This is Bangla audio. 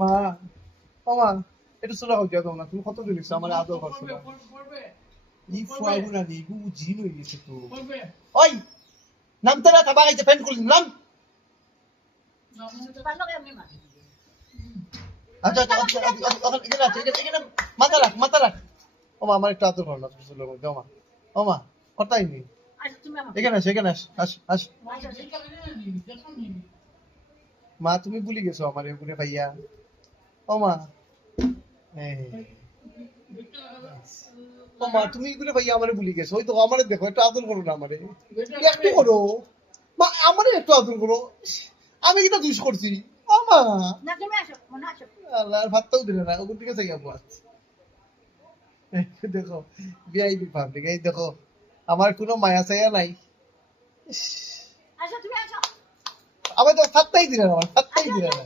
মা ও মা এটা সুরা হয়ে যাও না তুমি কত জিনিস আমার আদর করছো না ই ফুয়াবু না নি গু জিন হয়ে গেছে তো ওই নাম তারা থাবা গাইছে ফ্যান খুলছিস নাম আচ্ছা এখানে আছে এখানে মাথা রাখ ও মা আমার একটু আদর করো না সুরা হয়ে যাও মা ও মা কথাই নেই এখানে আস মা তুমি ভুলে গেছো আমার এগুলো ভাইয়া ও মা ও মা তুমি এগুলো ভাইয়া আমারে ভুলে গেছো ওই তো আমারে দেখো একটু আদর করো না আমারে একটু করো মা আমারে একটু আদর করো আমি কি তো দুষ করছি ও মা আল্লাহ আর ভাতটাও দিলে না ওগুলো দিকে চাই আবার দেখো ভিআইপি পাবলিক এই দেখো আমার কোনো মায়া চায়া নাই আমার তো ফাত্তাই দিলে না আমার ফাত্তাই দিলে না